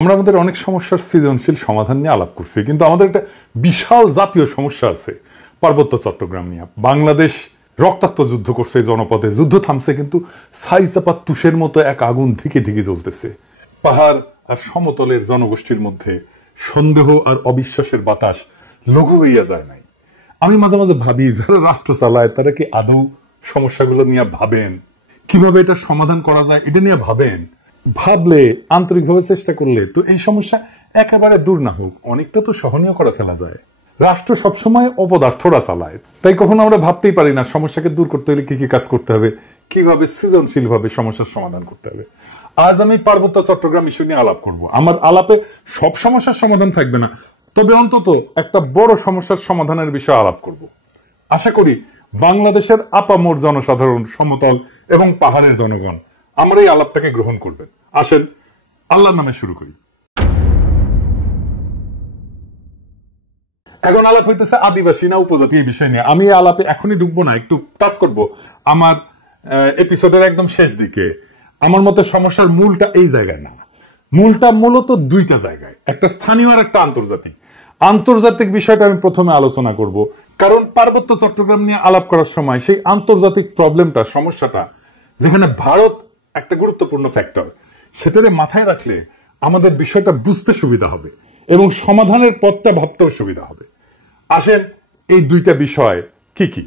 আমরা আমাদের অনেক সমস্যার সৃজনশীল সমাধান নিয়ে আলাপ করছি, কিন্তু আমাদের একটা বিশাল জাতীয় সমস্যা আছে পার্বত্য চট্টগ্রাম নিয়ে। বাংলাদেশ রক্তাক্ত যুদ্ধ করছে জনপদে, যুদ্ধ থামছে, কিন্তু ছাইচাপা তুষের মতো এক আগুন ধিকে ধিকে জ্বলতেছে। পাহাড় আর সমতলের জনগোষ্ঠীর মধ্যে সন্দেহ আর অবিশ্বাসের বাতাস লঘু হইয়া যায় নাই। আমি মাঝে মাঝে ভাবি, যারা রাষ্ট্র চালায় তারা কি আদৌ সমস্যাগুলো নিয়ে ভাবেন? কিভাবে এটা সমাধান করা যায় এটা নিয়ে ভাবেন? ভাবলে, আন্তরিকভাবে চেষ্টা করলে তো এই সমস্যা একেবারে দূর না হোক অনেকটা তো সহনীয় করে ফেলা যায়। রাষ্ট্র সবসময় অপদার্থরা চালায়, তাই কখনো আমরা ভাবতেই পারি না সমস্যাকে দূর করতে হলে কি কি কাজ করতে হবে, কিভাবে সৃজনশীল ভাবে সমস্যার সমাধান করতে হবে। আজ আমি পার্বত্য চট্টগ্রাম ইস্যু নিয়ে আলাপ করব। আমার আলাপে সব সমস্যার সমাধান থাকবে না, তবে অন্তত একটা বড় সমস্যার সমাধানের বিষয়ে আলাপ করব। আশা করি বাংলাদেশের আপামর জনসাধারণ, সমতল এবং পাহাড়ের জনগণ আমার এই আলাপটাকে গ্রহণ করবেন। আসেন আল্লাহর নামে শুরু করি। এখন আলাপ হইতেছে আদিবাসী না উপজাতি এই বিষয় নিয়ে। আমি এই আলাপে এখনই ঢুকবো না, একটু টাচ করব আমার এপিসোডের একদম শেষ দিকে। আমার মতে সমস্যার মূলটা এই জায়গায় না, মূলটা মূলত দুইটা জায়গায়, একটা স্থানীয় আর একটা আন্তর্জাতিক। আন্তর্জাতিক বিষয়টা আমি প্রথমে আলোচনা করব, কারণ পার্বত্য চট্টগ্রাম নিয়ে আলাপ করার সময় সেই আন্তর্জাতিক প্রবলেমটা, সমস্যাটা, যেখানে ভারত একটা গুরুত্বপূর্ণ ফ্যাক্টর, সেটারে মাথায় রাখলে আমাদের বিষয়টা বুঝতে সুবিধা হবে এবং সমাধানের পথটা ভাবতেও সুবিধা হবে। আসেন এই দুইটা বিষয় কি কি।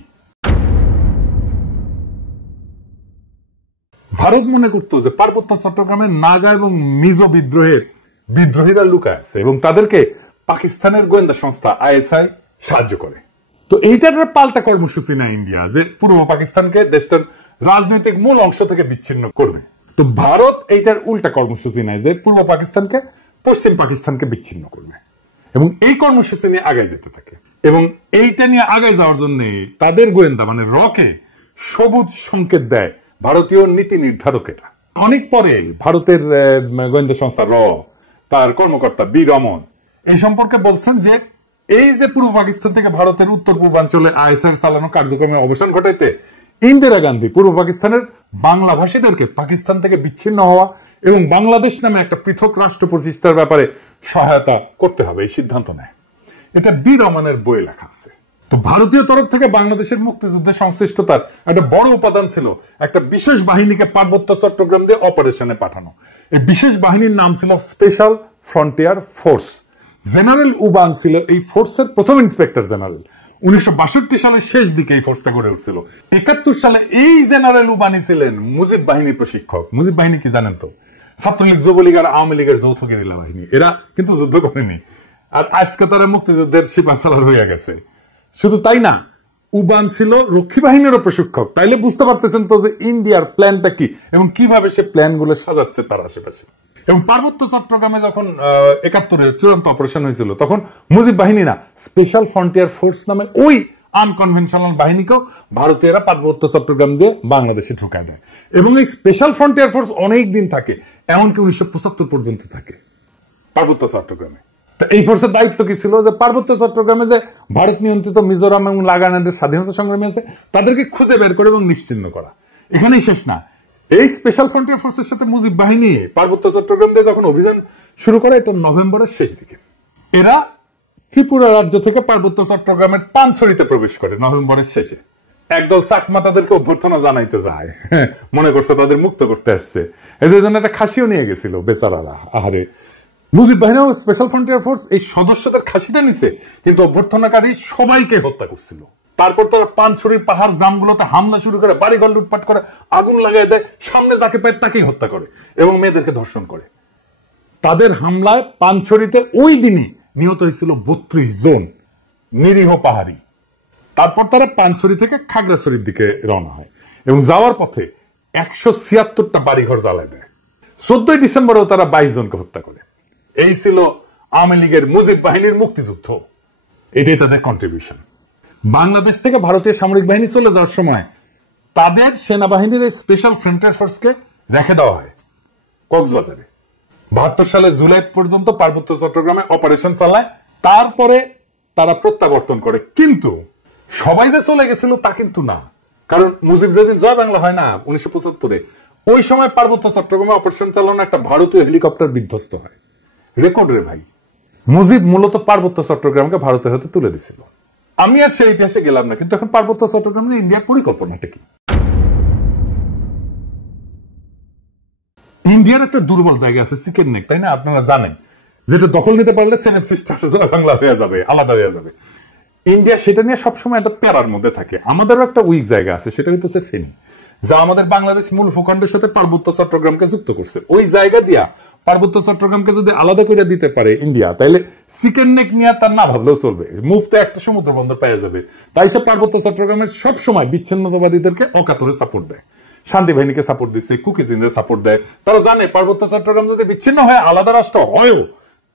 ভারত মনে করতো যে পার্বত্য চট্টগ্রামের নাগা এবং মিজো বিদ্রোহীরা লুকায় আছে এবং তাদেরকে পাকিস্তানের গোয়েন্দা সংস্থা আইএসআই সাহায্য করে। তো এইটার পাল্টা কর্মসূচি না ইন্ডিয়া, যে পূর্ব পাকিস্তানকে দেশটার রাজনৈতিক মূল অংশ থেকে বিচ্ছিন্ন করবে। তো ভারত এইটার উল্টা কর্মসূচি নেয়, যে পূর্ব পাকিস্তানকে পশ্চিম পাকিস্তানকে বিচ্ছিন্ন করবে, এবং এই কর্মসূচি নিয়ে আগায় যেতে থাকে। এবং এইটা নিয়ে আগায় যাওয়ার জন্য তাদের গোয়েন্দা মানে রকে সবুজ সংকেত দেয় ভারতীয় নীতি নির্ধারকেরা। অনেক পরে ভারতের গোয়েন্দা সংস্থা র, তার কর্মকর্তা বি রমন এই সম্পর্কে বলছেন যে এই যে পূর্ব পাকিস্তান থেকে ভারতের উত্তর পূর্বাঞ্চলে আইএসআই চালানো কার্যক্রমের অবসান ঘটাইতে ইন্দিরা গান্ধী পূর্ব পাকিস্তানের বাংলা ভাষীদেরকে পাকিস্তান থেকে বিচ্ছিন্ন হওয়া এবং বাংলাদেশ নামে একটা পৃথক রাষ্ট্র প্রতিষ্ঠার ব্যাপারে সহায়তা করতে হবে এই সিদ্ধান্ত নেয়। এটা বি রমনের বইয়ে লেখা আছে। তো ভারতীয় তরফ থেকে বাংলাদেশের মুক্তিযুদ্ধের সংশ্লিষ্টতার একটা বড় উপাদান ছিল একটা বিশেষ বাহিনীকে পার্বত্য চট্টগ্রাম দিয়ে অপারেশনে পাঠানো। এই বিশেষ বাহিনীর নাম ছিল special frontier force. General Uban ছিল এই ফোর্সের প্রথম ইন্সপেক্টর জেনারেল। 1962 সালের শেষ দিকে এই ফোর্সটা গড়ে উঠছিল। 71 সালে এই জেনারেল উবানি ছিলেন মুজিব বাহিনীর প্রশিক্ষক। মুজিব বাহিনী কি জানেন তো? ছাত্রলীগ, যুবলীগ আর আওয়ামী লীগের যৌথ গেরিলা বাহিনী। এরা কিন্তু যুদ্ধ করেনি, আর আজকে তারা মুক্তিযুদ্ধের সিপাহসালার হয়ে গেছে। শুধু তাই না, উবান ছিল রক্ষী বাহিনীরও প্রশিক্ষক। তাইলে বুঝতে পারতেছেন তো যে ইন্ডিয়ার প্ল্যানটা কি এবং কিভাবে সে প্ল্যান গুলো সাজাচ্ছে তার আশেপাশে। এবং পার্বত্য চট্টগ্রামে যখন 71-এর চূড়ান্ত অপারেশন হয়েছিল, তখন মুজিব বাহিনী না, স্পেশাল ফ্রন্টিয়ার ফোর্স নামে ওই আনকনভেনশনাল বাহিনীকেও ভারতীয়রা পার্বত্য চট্টগ্রাম দিয়ে বাংলাদেশে ঢুকায় দেয়। এবং এই স্পেশাল ফ্রন্টিয়ার ফোর্স অনেক দিন থাকে, এমনকি 1975 পর্যন্ত থাকে পার্বত্য চট্টগ্রামে। এই ফোর্সের দায়িত্ব কি ছিল? যে পার্বত্য চট্টগ্রামে যে ভারত নিয়ন্ত্রিত মিজোরাম এবং নাগাল্যান্ডের স্বাধীনতা সংগ্রামী আছে তাদেরকে খুঁজে বের করে এবং নিশ্চিহ্ন করা। এখানেই শেষ না, এই স্পেশাল ফ্রন্টিয়ার ফোর্সের সাথে মুজিব বাহিনী পার্বত্য চট্টগ্রাম দিয়ে যখন অভিযান শুরু করে, এটা নভেম্বরের শেষ দিকে। এরা ত্রিপুরা রাজ্য থেকে পার্বত্য চট্টগ্রামের পানছড়িতে প্রবেশ করে নভেম্বরের শেষে। একদল চাকমা তাদেরকে অভ্যর্থনা জানাইতে যায়, মনে করছে তাদের মুক্ত করতে আসছে। এই জন্য একটা খাসিও নিয়ে গেছিল বেচারারা। আহারে, মুজিব বাহিনী ও স্পেশাল ফ্রন্টিয়ার ফোর্স এই সদস্যদের খাসিটা নিছে, কিন্তু অভ্যর্থনাকারী সবাইকে হত্যা করছিল। তারপর তারা পানছড়ির পাহাড় গ্রামগুলোতে হামলা শুরু করে, বাড়িঘর লুটপাট করে, আগুন লাগাই দেয়, সামনে যাকে পায় তাকেই হত্যা করে এবং মেয়েদেরকে ধর্ষণ করে। তাদের হামলায় পানছড়িতে ওই দিনই নিহত হয়েছিল 32 জন নিরীহ পাহাড়ি। তারপর তারা পানছড়ি থেকে খাগড়াছড়ির দিকে রওনা হয় এবং যাওয়ার পথে 176টা বাড়িঘর জ্বালায় দেয়। 14 ডিসেম্বরেও তারা 22 জনকে হত্যা করে। এই ছিল আওয়ামী লীগের মুজিব বাহিনীর মুক্তিযুদ্ধ। এটাই তাদের কন্ট্রিবিউশন। বাংলাদেশ থেকে ভারতীয় সামরিক বাহিনী চলে যাওয়ার সময় তাদের সেনাবাহিনীর এই স্পেশাল ফ্রন্টিয়ার ফোর্সকে রেখে দেওয়া হয় কক্সবাজারে। 72 সালের জুলাই পর্যন্ত পার্বত্য চট্টগ্রামে অপারেশন চালায়। তারপরে তারা প্রত্যাবর্তন করে। কিন্তু সবাই যে চলে গেছিল তা কিন্তু না, কারণ মুজিব যেদিন জয় বাংলা হয় না 1975-এ, ওই সময় পার্বত্য চট্টগ্রামে অপারেশন চালানো একটা ভারতীয় হেলিকপ্টার বিধ্বস্ত হয় রেকর্ড রে ভাই। মুজিব মূলত পার্বত্য চট্টগ্রামকে ভারতের হাতে তুলে দিছিল। আমি আর সেই ইতিহাসে গেলাম না, কিন্তু এখন পার্বত্য চট্টগ্রাম নিয়ে ইন্ডিয়ার পরিকল্পনাটা কি? ইন্ডিয়ার একটা দুর্বল জায়গা আছে চিকেন নেক, তাই না? আপনারা জানেন, যেটা দখল নিতে পারলে সেভেন সিস্টার বাংলা হয়ে যাবে, আলাদা হয়ে যাবে। ইন্ডিয়া সেটা নিয়ে সবসময় একটা প্যারার মধ্যে থাকে। আমাদেরও একটা উইক জায়গা আছে, সেটা হচ্ছে ফেনী, যা আমাদের বাংলাদেশ মূল ভূখণ্ডের সাথে পার্বত্য চট্টগ্রামকে যুক্ত করছে। ওই জায়গা দিয়া পার্বত্য চট্টগ্রামকে যদি আলাদা করে দিতে পারে ইন্ডিয়া, তাইলে চিকেন নেক নিয়ে তার না ভাবলেও চলবে, মুফতে একটা সমুদ্র বন্দর পাওয়া যাবে। তাই সে পার্বত্য চট্টগ্রামের সবসময় বিচ্ছিন্নতাবাদীদেরকে অকাতরে সাপোর্ট দেয়, শান্তি বাহিনীকে সাপোর্ট দিচ্ছে, কুকিজিনদের সাপোর্ট দেয়। তারা জানে পার্বত্য চট্টগ্রাম যদি বিচ্ছিন্ন হয়, আলাদা রাষ্ট্র হয়ও,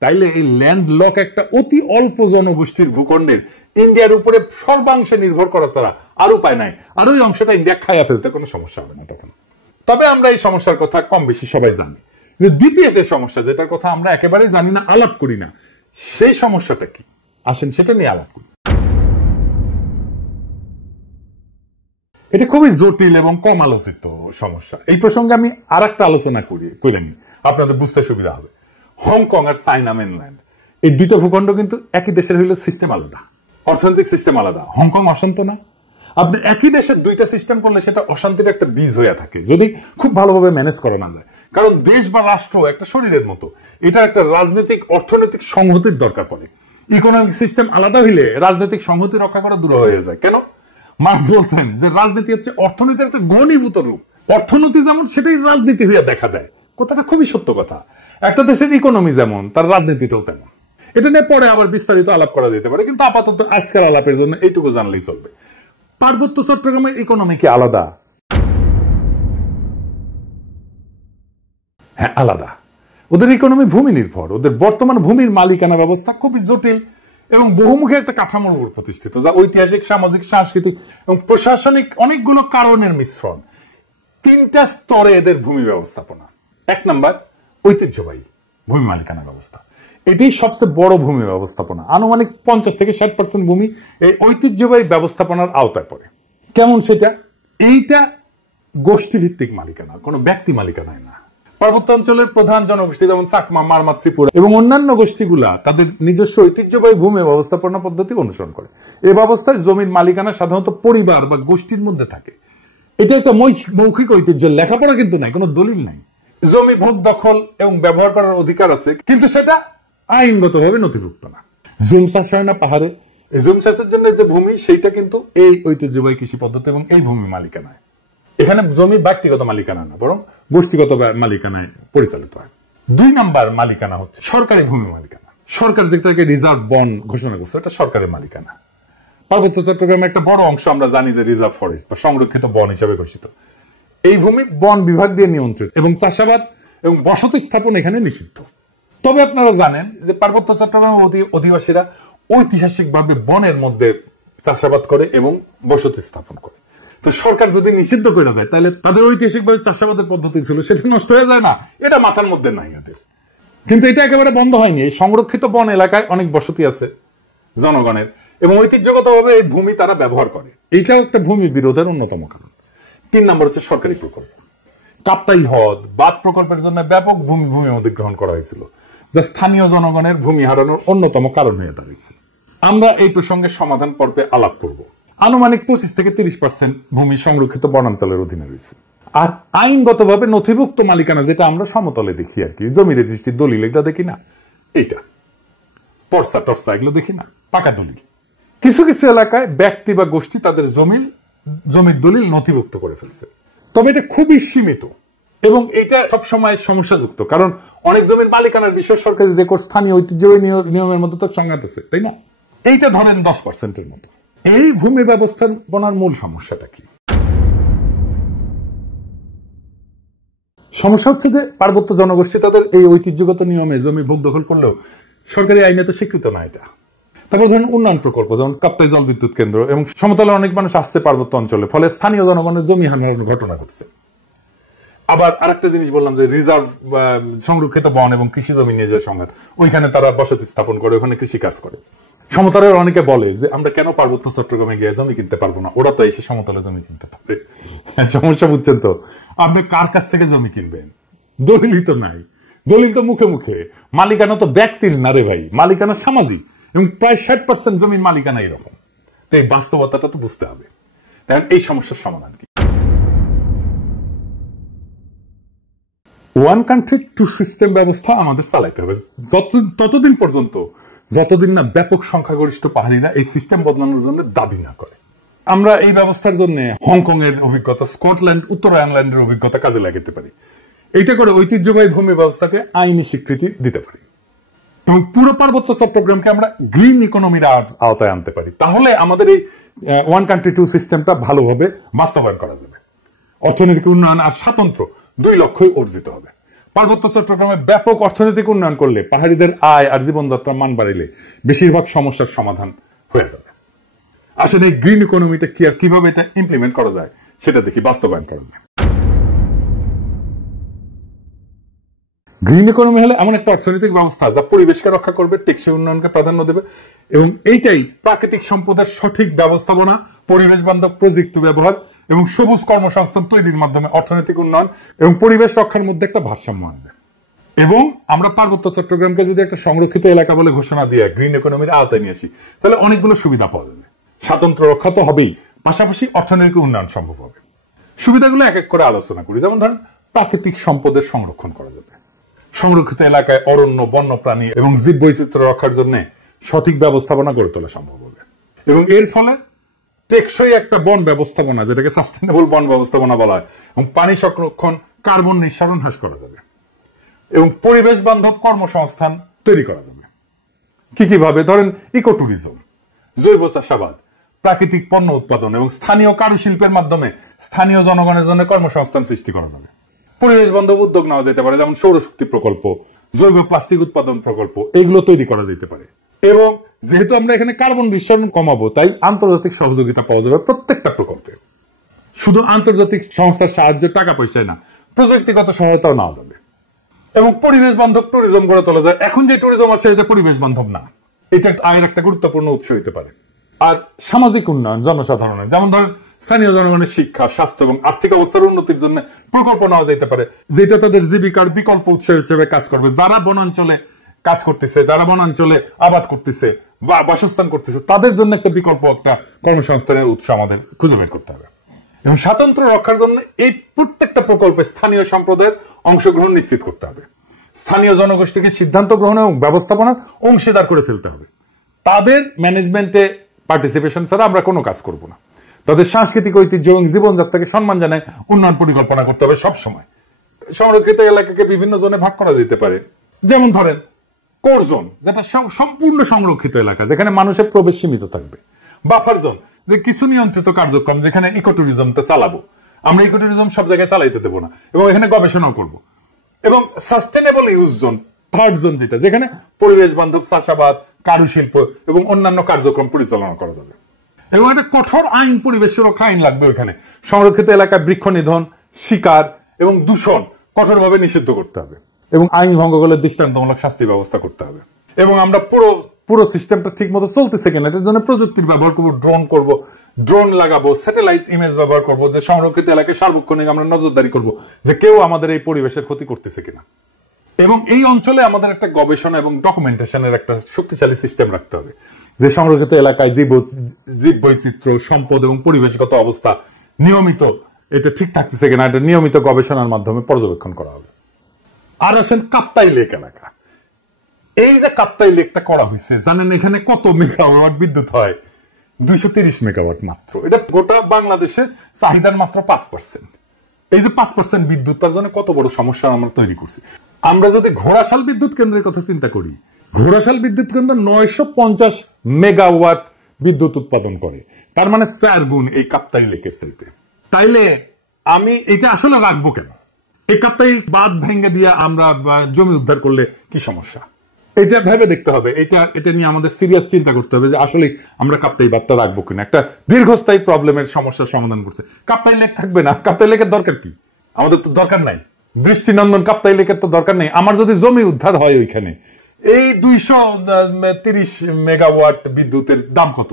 তাইলে এই ল্যান্ড লক একটা অতি অল্প জনগোষ্ঠীর ভূখণ্ডের ইন্ডিয়ার উপরে সর্বাংশে নির্ভর করা ছাড়া আর উপায় নাই। আর ওই অংশটা ইন্ডিয়া খাইয়া ফেলতে কোনো সমস্যা হবে না তখন। তবে আমরা এই সমস্যার কথা কম বেশি সবাই জানি। দ্বিতীয় যে সমস্যা, যেটার কথা আমরা একেবারেই জানি না, আলাপ করি না, সেই সমস্যাটা কি? আসেন সেটা নিয়ে আলাপ করি। এটা খুবই জটিল এবং কম আলোচিত সমস্যা। এই প্রসঙ্গে আমি আর একটা আলোচনা করে নিই, আপনাদের বুঝতে সুবিধা হবে। হংকং আর চায়না মেনল্যান্ড, এই দুটো ভূখণ্ড কিন্তু একই দেশের হইলে সিস্টেম আলাদা, অর্থনৈতিক সিস্টেম আলাদা। হংকং অশান্ত না? আপনি একই দেশের দুইটা সিস্টেম করলে সেটা অশান্তির একটা বীজ হয়ে থাকে, যদি খুব ভালোভাবে ম্যানেজ করা না যায়। কারণ দেশ বা রাষ্ট্র একটা শরীরের মতো, এটা একটা রাজনৈতিক অর্থনৈতিক সংহতির দরকার পড়ে। ইকোনমিক সিস্টেম আলাদা হইলে রাজনৈতিক সংহতি রক্ষা করা দূর হয়ে যায়। কেন? মার্কস বলছেন যে রাজনীতি হচ্ছে অর্থনীতির একটা ঘনীভূত রূপ। অর্থনীতি যেমন, সেটাই রাজনীতি হইয়া দেখা দেয়। কথাটা খুবই সত্য কথা। একটা দেশের ইকোনমি যেমন, তার রাজনীতিতেও তেমন। এটা নিয়ে পরে আবার বিস্তারিত আলাপ করা যেতে পারে, কিন্তু আপাতত আজকের আলাপের জন্য এইটুকু জানলেই চলবে। পার্বত্য চট্টগ্রামের ইকোনমি কি আলাদা? হ্যাঁ, আলাদা। ওদের ইকোনমি ভূমি নির্ভর। ওদের বর্তমান ভূমির মালিকানা ব্যবস্থা খুবই জটিল এবং বহুমুখী একটা কাঠামোর উপর প্রতিষ্ঠিত, যা ঐতিহাসিক, সামাজিক, সাংস্কৃতিক এবং প্রশাসনিক অনেকগুলো কারণের মিশ্রণ। তিনটা স্তরে এদের ভূমি ব্যবস্থাপনা। এক নাম্বার, ঐতিহ্যবাহী ভূমি মালিকানা ব্যবস্থা। এটি সবচেয়ে বড় ভূমি ব্যবস্থাপনা। আনুমানিক 50 থেকে 60% ভূমি এই ঐতিহ্যবাহী ব্যবস্থাপনার আওতায় পড়ে। কেমন সেটা? এইটা গোষ্ঠীভিত্তিক মালিকানা, কোনো ব্যক্তি মালিকানায় না। পার্বত্য অঞ্চলের প্রধান জনগোষ্ঠী যেমন চাকমা, মারমা, ত্রিপুরা এবং অন্যান্য গোষ্ঠীগুলা তাদের নিজস্ব ঐতিহ্যবাহী ভূমি ব্যবস্থাপনা পদ্ধতি অনুসরণ করে। এই ব্যবস্থায় জমির মালিকানা সাধারণত পরিবার বা গোষ্ঠীর মধ্যে থাকে। এটা একটা মৌখিক ঐতিহ্য, লেখাপড়া কিন্তু নাই, কোনো দলিল নাই। জমি ভোগ দখল এবং ব্যবহার করার অধিকার আছে, কিন্তু সেটা আইনগতভাবে নথিভুক্ত না। জুম চাষ হয় না পাহাড়ে, এই জুম চাষের জন্য যে ভূমি, সেইটা কিন্তু এই ঐতিহ্যবাহী কৃষি পদ্ধতি এবং এই ভূমি মালিকানায়। এখানে জমি ব্যক্তিগত মালিকানা না, বরং গোষ্ঠীগত মালিকানায় পরিচালিত হয়। 2 নাম্বার মালিকানা হচ্ছে সরকারি ভূমি মালিকানা। সরকার যেটাকে রিজার্ভ বন ঘোষণা করছে, এটা সরকারি মালিকানা। পার্বত্য চট্টগ্রামের একটা বড় অংশ আমরা জানি যে রিজার্ভ ফরেস্ট বা সংরক্ষিত বন হিসেবে ঘোষিত। এই ভূমি বন বিভাগ দিয়ে নিয়ন্ত্রিত এবং চাষাবাদ এবং বসতি স্থাপন এখানে নিষিদ্ধ। তবে আপনারা জানেন যে পার্বত্য চট্টগ্রামের অধিবাসীরা ঐতিহাসিকভাবে বনের মধ্যে চাষাবাদ করে এবং বসতি স্থাপন করে। তো সরকার যদি নিষিদ্ধ করে দেয়, তাহলে তাদের ঐতিহাসিকভাবে চাষাবাদের পদ্ধতি ছিল, সেটা নষ্ট হয়ে যায় না? এটা মাথার মধ্যে নাই এদের। কিন্তু এটা একেবারে বন্ধ হয়নি। এই সংরক্ষিত বন এলাকায় অনেক বসতি আছে জনগণের, এবং ঐতিহ্যগতভাবে এই ভূমি তারা ব্যবহার করে। এইটাও একটা ভূমি বিরোধের অন্যতম কারণ। 3 নম্বর হচ্ছে সরকারি প্রকল্প। কাপ্তাই হ্রদ বাঁধ প্রকল্পের জন্য ব্যাপক ভূমি অধিগ্রহণ করা হয়েছিল, যা স্থানীয় জনগণের ভূমি হারানোর অন্যতম কারণ হয়ে দাঁড়িয়েছে। আমরা এই প্রসঙ্গে সমাধান পর্বে আলাপ করব। আনুমানিক 25 থেকে 30% ভূমি সংরক্ষিত বনাঞ্চলের অধীনে রয়েছে। আর আইনগতভাবে নথিভুক্ত মালিকানা, যেটা আমরা সমতলে দেখি আর কি, জমি রেজিস্ট্রির দলিল, এটা দেখি না, এইটা পর্সা টর্সা এগুলো দেখি না, পাকা দলিল। কিছু কিছু এলাকায় ব্যক্তি বা গোষ্ঠী তাদের জমির দলিল নথিভুক্ত করে ফেলছে, তবে এটা খুবই সীমিত এবং এটা সবসময় সমস্যাযুক্ত। কারণ অনেক জমির মালিকানার বিষয় সরকারি রেকর্ড স্থানীয় ঐতিহ্যবাহী নিয়মের মধ্যে তো সংঘাত আছে, তাই না? এইটা ধরেন 10%-এর মতো। এই ভূমি ব্যবস্থাপনার মূল সমস্যাটা কি? সমস্যা হচ্ছে যে পার্বত্য জনগোষ্ঠী তাদের এই ঐতিহ্যগত নিয়মে জমি ভোগ দখল করলেও সরকারি আইনে তো স্বীকৃত না এটা। তারপর ধরেন উন্নয়ন প্রকল্প, যেমন কাপ্তাই জল বিদ্যুৎ কেন্দ্র, এবং সমতলে অনেক মানুষ আসছে পার্বত্য অঞ্চলে, ফলে স্থানীয় জনগণের জমি হারানোর ঘটনা ঘটছে। আবার আরেকটা জিনিস বললাম যে রিজার্ভ সংরক্ষিত বন এবং কৃষি জমি নিয়ে যে সংঘাত, ওইখানে তারা বসতি স্থাপন করে, ওখানে কৃষি কাজ করে। সমতলের অনেকে বলে যে আমরা কেন পার্বত্য চট্টগ্রামে গিয়ে জমি কিনতে পারবো না, ওরা তো এসে সমতলে জমি কিনতে পারবে। সমস্যা বুঝছেন তো? আপনি কার কাছ থেকে জমি কিনবেন? দলিলই তো নাই। দলিল তো মুখে মুখে, মালিকানা তো ব্যক্তির না রে ভাই, মালিকানা সামাজিক, এবং প্রায় 60% জমির মালিকানা এরকম। তো এই বাস্তবতাটা তো বুঝতে হবে। দেখেন এই সমস্যার সমাধান কি? ওয়ান কান্ট্রি টু সিস্টেম ব্যবস্থা আমাদের চালাইতে হবে ততদিন পর্যন্ত যতদিন না ব্যাপক সংখ্যাগরিষ্ঠ পাহাড়িরা এই সিস্টেম বদলানোর জন্য দাবি না করে। আমরা এই ব্যবস্থার জন্য হংকং এর অভিজ্ঞতা, স্কটল্যান্ড, উত্তর আয়ারল্যান্ডের অভিজ্ঞতা কাজে লাগাতে পারি। এইটা করে ঐতিহ্যবাহী ভূমি ব্যবস্থাকে আইনি স্বীকৃতি দিতে পারি এবং পুরো পার্বত্য চট্টগ্রামকে আমরা গ্রিন ইকোনমির আওতায় আনতে পারি। তাহলে আমাদের এই ওয়ান কান্ট্রি টু সিস্টেমটা ভালোভাবে বাস্তবায়ন করা যাবে। অর্থনৈতিক উন্নয়ন আর স্বাতন্ত্র্য 2 লক্ষ্যই অর্জিত হবে। পার্বত্য চট্টগ্রামে ব্যাপক অর্থনৈতিক উন্নয়ন করলে, পাহাড়িদের আয় আর জীবনযাত্রার মান বাড়িলে বেশিরভাগ সমস্যার সমাধান হয়ে যাবে। আসলে এই গ্রিন ইকোনমিতে কি আর কিভাবে এটা ইমপ্লিমেন্ট করা যায় সেটা দেখি, বাস্তবায়ন করা যায়। গ্রিন ইকোনমি হলে এমন একটা অর্থনৈতিক ব্যবস্থা যা পরিবেশকে রক্ষা করবে, টেকসই উন্নয়নকে প্রাধান্য দেবে এবং এইটাই প্রাকৃতিক সম্পদের সঠিক ব্যবস্থাপনা, পরিবেশ বান্ধব প্রযুক্তি ব্যবহার এবং সবুজ কর্মসংস্থান তৈরির মাধ্যমে অর্থনৈতিক উন্নয়ন এবং পরিবেশ রক্ষার মধ্যে একটা ভারসাম্য আনবে। এবং আমরা পার্বত্য চট্টগ্রামকে যদি একটা সংরক্ষিত এলাকা বলে ঘোষণা দিয়ে গ্রিন ইকোনমির আওতায় নিয়ে আসি, তাহলে অনেকগুলো সুবিধা পাওয়া যাবে। স্বাতন্ত্র্য রক্ষা তো হবেই, পাশাপাশি অর্থনৈতিক উন্নয়ন সম্ভব হবে। সুবিধাগুলো এক এক করে আলোচনা করি। যেমন ধরেন, প্রাকৃতিক সম্পদের সংরক্ষণ করা যাবে। সংরক্ষিত এলাকায় অরণ্য, বন্যপ্রাণী এবং জীব বৈচিত্র্য রক্ষার জন্য সঠিক ব্যবস্থাপনা গড়ে তোলা সম্ভব হবে এবং এর ফলে টেকসই একটা বন ব্যবস্থাপনা, যেটাকে সাস্টেনেবল বন ব্যবস্থাপনা বলা হয়, এবং পানি সংরক্ষণ, কার্বন নিঃসরণ হ্রাস করা যাবে এবং পরিবেশ বান্ধব কর্মসংস্থান তৈরি করা যাবে। কি কিভাবে? ধরেন, ইকো ট্যুরিজম, জৈব চাষাবাদ, প্রাকৃতিক পণ্য উৎপাদন এবং স্থানীয় কারুশিল্পের মাধ্যমে স্থানীয় জনগণের জন্য কর্মসংস্থান সৃষ্টি করা যাবে। পরিবেশ বান্ধব উদ্যোগ নেওয়া যেতে পারে, যেমন সৌরশক্তি প্রকল্প, জৈব প্লাস্টিক উৎপাদন প্রকল্প, এগুলো তৈরি করা যেতে পারে। এবং যেহেতু আমরা এখানে কার্বন নিঃসরণ কমাবো, তাই আন্তর্জাতিক সহযোগিতা পাওয়া যাবে প্রত্যেকটা প্রকল্পে। শুধু আন্তর্জাতিক সংস্থার সাহায্যে, টাকা পয়সায় না, প্রযুক্তিগত সহায়তাও নেওয়া যাবে এবং পরিবেশ বান্ধব ট্যুরিজম গড়ে তোলা যায়। এখন যে ট্যুরিজম আছে এটা পরিবেশ বান্ধব না, এটা আয়ের একটা গুরুত্বপূর্ণ উৎস হতে পারে। আর সামাজিক উন্নয়ন, জনসাধারণের, যেমন ধরেন স্থানীয় জনগণের শিক্ষা, স্বাস্থ্য এবং আর্থিক অবস্থার উন্নতির জন্য প্রকল্প নেওয়া যেতে পারে, যেটা তাদের জীবিকার বিকল্প উৎস হিসেবে কাজ করবে। যারা বনাঞ্চলে কাজ করতেছে, যারা বনাঞ্চলে আবাদ করতেছে বা বাসস্থান করতেছে, তাদের জন্য একটা বিকল্প, একটা কর্মসংস্থানের উৎস আমাদের খুঁজে বের করতে হবে। এবং স্বাতন্ত্র্য রক্ষার জন্য এই প্রত্যেকটা প্রকল্পে স্থানীয় সম্প্রদায়ের অংশগ্রহণ নিশ্চিত করতে হবে। স্থানীয় জনগোষ্ঠীকে সিদ্ধান্ত গ্রহণ এবং ব্যবস্থাপনার অংশীদার করে ফেলতে হবে। তাদের ম্যানেজমেন্টে পার্টিসিপেশন ছাড়া আমরা কোনো কাজ করব না। তাদের সাংস্কৃতিক ঐতিহ্য এবং জীবনযাত্রাকে সম্মান জানায় উন্নয়ন পরিকল্পনা করতে হবে সব সময়। সংরক্ষিত এলাকাকে বিভিন্ন জোনে ভাগ করা যেতে পারে। যেমন ধরেন, কোর জোন, যেটা সম্পূর্ণ সংরক্ষিত এলাকা, যেখানে মানুষের প্রবেশ সীমিত থাকবে। বাফার জোন, যে কিছু নিয়ন্ত্রিত কার্যক্রম, যেখানে ইকো ট্যুরিজমটা চালাবো। আমরা ইকো ট্যুরিজম সব জায়গায় চালাইতে দেবো না এবং এখানে গবেষণাও করব। এবং sustainable use zone, third zone, যেটা যেখানে পরিবেশ বান্ধব চাষাবাদ, কারুশিল্প এবং অন্যান্য কার্যক্রম পরিচালনা করা যাবে। এবং একটা কঠোর আইন, পরিবেশ সুরক্ষা আইন লাগবে ওইখানে। সংরক্ষিত এলাকায় বৃক্ষ নিধন, শিকার এবং দূষণ কঠোরভাবে নিষিদ্ধ করতে হবে এবং আইন ভঙ্গ করলে দৃষ্টান্তমূলক শাস্তি ব্যবস্থা করতে হবে। এবং আমরা পুরো সিস্টেমটা ঠিক মতো চলতেছে কিনা এটার জন্য প্রযুক্তির ব্যবহার করব, ড্রোন লাগাবো, স্যাটেলাইট ইমেজ ব্যবহার করব, যে সংরক্ষিত এলাকায় সার্বক্ষণিক আমরা নজরদারি করব যে কেউ আমাদের এই পরিবেশের ক্ষতি করতেছে কিনা। এবং এই অঞ্চলে আমাদের একটা গবেষণা এবং ডকুমেন্টেশনের একটা শক্তিশালী সিস্টেম রাখতে হবে, যে সংরক্ষিত এলাকায় জীব বৈচিত্র্য, সম্পদ এবং পরিবেশগত অবস্থা নিয়মিত এটা ঠিক থাকতেছে কিনা, এটা নিয়মিত গবেষণার মাধ্যমে পর্যবেক্ষণ করা হবে। আর আছেন কাপ্তাই লেক এলাকা। এই যে কাপ্তাই লেকটা করা হয়েছে, জানেন এখানে কত মেগাওয়াট বিদ্যুৎ হয়? 230 মেগাওয়াট মাত্র। এটা গোটা বাংলাদেশে চাহিদার মাত্র 5%। এই যে 5% বিদ্যুৎ, তার জন্য কত বড় সমস্যা আমরা তৈরি করছি। আমরা যদি ঘোড়াশাল বিদ্যুৎ কেন্দ্রের কথা চিন্তা করি, ঘোড়াশাল বিদ্যুৎ কেন্দ্র 950 মেগাওয়াট বিদ্যুৎ উৎপাদন করে, তার মানে 4 গুণ এই কাপ্তাই লেকের চাইতে। তাইলে আমি এটা আসলে রাখবো কেন? এই কাপ্তাই বাঁধ ভেঙে দিয়ে আমরা জমি উদ্ধার করলে কি সমস্যা? এটা ভেবে দেখতে হবে। এটা নিয়ে আমাদের সিরিয়াস চিন্তা করতে হবে যে আসলে আমরা কাপ্তাই বাঁধটা রাখবো কিনা। একটা দীর্ঘস্থায়ী প্রবলেমের সমস্যার সমাধান করছে। কাপ্তাই লেক থাকবে না, কাপ্তাই লেকের দরকার কি? আমাদের তো দরকার নাই। দৃষ্টিনন্দন কাপ্তাই লেকের তো দরকার নেই। আমার যদি জমি উদ্ধার হয় ওইখানে, এই 230 মেগাওয়াট বিদ্যুতের দাম কত?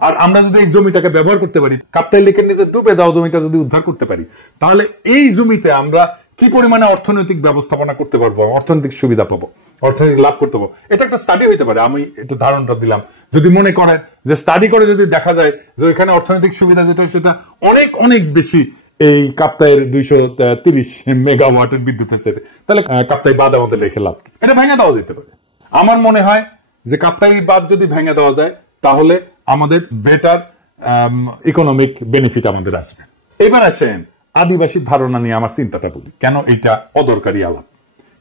আর আমরা যদি এই জমিটাকে ব্যবহার করতে পারি, কাপ্তাই লেকের নিচে ডুবে যাওয়া জমিটা যদি উদ্ধার করতে পারি, তাহলে এই জমিতে আমরা কি পরিমাণে অর্থনৈতিক ব্যবস্থাপনা করতে পারবো, অর্থনৈতিক সুবিধা পাবো, অর্থনৈতিক লাভ করতে পারবো, এটা একটা স্টাডি হইতে পারে। আমি একটু ধারণাটা দিলাম। যদি মনে করেন যে স্টাডি করে যদি দেখা যায় যে ওইখানে অর্থনৈতিক সুবিধা যেটা সেটা অনেক অনেক বেশি এই কাপ্তাইয়ের 230 মেগাওয়াটের বিদ্যুতের চেয়ে, তাহলে কাপ্তাই বাদ আমাদের রেখে লাভ, এটা ভেঙে দেওয়া যেতে পারে। আমার মনে হয় যে কাপ্তাই বাদ যদি ভেঙে দেওয়া যায় তাহলে আমাদের বেটার ইকোনমিক বেনিফিট আমাদের আসবে। এবার আসেন আদিবাসীর ধারণা নিয়ে আমার চিন্তাটা বলি, কেন এটা অদরকারি আলাপ,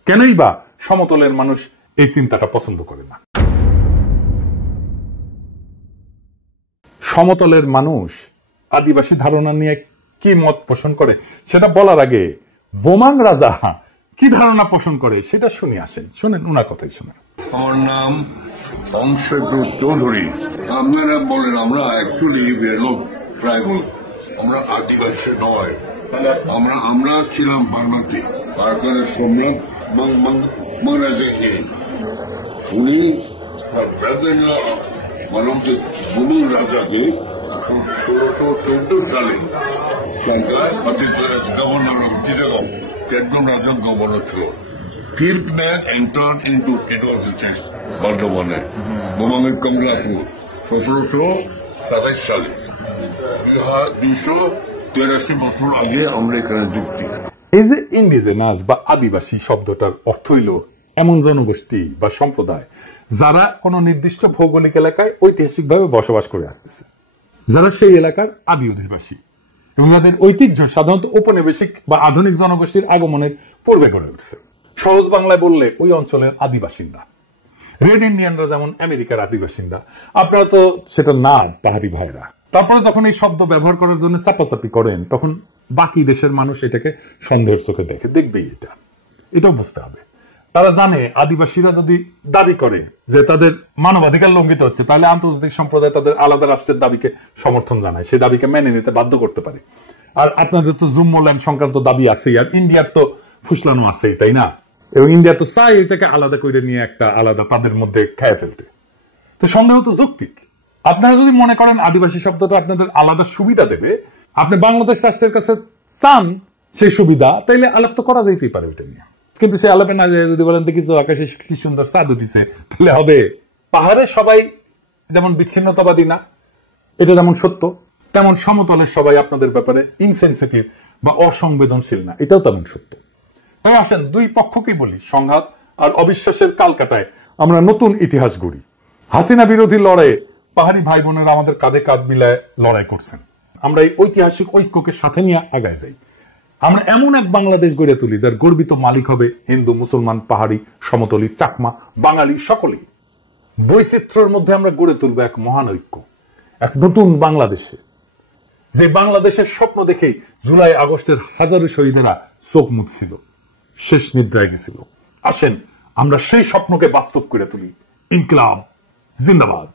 কেনই বা সমতলের মানুষ এই চিন্তাটা পছন্দ করে না। সমতলের মানুষ আদিবাসী ধারণা নিয়ে কি মত পোষণ করে সেটা বলার আগে বোমাং রাজা কি ধারণা পোষণ করে সেটা শুনে আসেন, শুনেন ওনার কথাই শুনেন। আমার নাম অংশপ্রদ চৌধুরী। আপনারা বলেন আমরা অ্যাকচুয়ালি ট্রাইবাল, আমরা আদিবাসী নয়। আমরা ছিলাম বার্মাতে, ভারতের সম্রাট বাংলাদেশে। উনি বোমাং রাজাকে 1614 সালে গভর্নর অফ চিটাগং, টেকনোম রাজার গভর্নর ছিল। Fifth man entered into Tedworth বর্ধমানে বোমাঙ্গের কমলাপুর 1727 সালে। 283 বছর আগে আমরা এখানে যুক্তি। এই যে ইন্ডিজেনাস বা আদিবাসী শব্দটার অর্থ হইল এমন জনগোষ্ঠী বা সম্প্রদায় যারা কোন নির্দিষ্ট ভৌগোলিক এলাকায় ঐতিহাসিকভাবে বসবাস করে আসতেছে, যারা সেই এলাকার আদি অধিবাসী এবং যাদের ঐতিহ্য সাধারণত ঔপনিবেশিক বা আধুনিক জনগোষ্ঠীর আগমনের পূর্বে গড়ে উঠছে। সহজ বাংলায় বললে ওই অঞ্চলের আদিবাসিন্দা। রেড ইন্ডিয়ানরা যেমন আমেরিকার আদিবাসিন্দা, আপনারা তো সেটা না পাহাড়ি ভাইরা। তারপরে যখন এই শব্দ ব্যবহার করার জন্য চাপাচাপি করেন তখন বাকি দেশের মানুষ এটাকে সন্দেহের চোখে দেখবেই। এটাও বুঝতে হবে। তারা জানে আদিবাসীরা যদি দাবি করে যে তাদের মানবাধিকার লঙ্ঘিত হচ্ছে তাহলে আন্তর্জাতিক সম্প্রদায় তাদের আলাদা রাষ্ট্রের দাবিকে সমর্থন জানায়, সেই দাবিকে মেনে নিতে বাধ্য করতে পারে। আর আপনাদের তো জুম্মল্যান্ড সংক্রান্ত দাবি আছেই, আর ইন্ডিয়ার তো ফুসলানো আছেই, তাই না? এবং ইন্ডিয়া তো চাই এটাকে আলাদা করে নিয়ে একটা আলাদা তাদের মধ্যে খেয়ে ফেলতে। তো সন্দেহ তো যৌক্তিক। আপনারা যদি মনে করেন আদিবাসী শব্দটা আপনাদের আলাদা সুবিধা দেবে, আপনি বাংলাদেশ রাষ্ট্রের কাছে চান সেই সুবিধা, তাইলে আলাপ তো করা যেতেই পারে ওইটা নিয়ে। কিন্তু সে আলাপে না যায় যদি বলেন দেখিস আকাশে কি সুন্দর চাঁদ উঠিছে, তাহলে হবে। পাহাড়ে সবাই যেমন বিচ্ছিন্নতাবাদী না, এটা যেমন সত্য, তেমন সমতলের সবাই আপনাদের ব্যাপারে ইনসেনসিটিভ বা অসংবেদনশীল না, এটাও তেমন সত্য। তাই আসেন দুই পক্ষকেই বলি, সংঘাত আর অবিশ্বাসের কালকাটায় আমরা নতুন ইতিহাস গড়ি। হাসিনা বিরোধী লড়াইয়ে পাহাড়ি ভাই বোনেরা আমাদের কাঁধে কাঁধ মিলায় লড়াই করছেন। আমরা এই ঐতিহাসিক ঐক্যকে সাথে নিয়ে আগায় যাই। আমরা এমন এক বাংলাদেশ গড়ে তুলি যার গর্বিত মালিক হবে হিন্দু, মুসলমান, পাহাড়ি, সমতলি, চাকমা, বাঙালি সকলেই। বৈচিত্র্যের মধ্যে আমরা গড়ে তুলব এক মহান ঐক্য, এক নতুন বাংলাদেশে, যে বাংলাদেশের স্বপ্ন দেখেই জুলাই আগস্টের হাজারো শহীদেরা চোখ মুছছিল, শেষ নিদ্রায় গেছিল। আসেন আমরা সেই স্বপ্নকে বাস্তব করে তুলি। ইনকিলাব জিন্দাবাদ।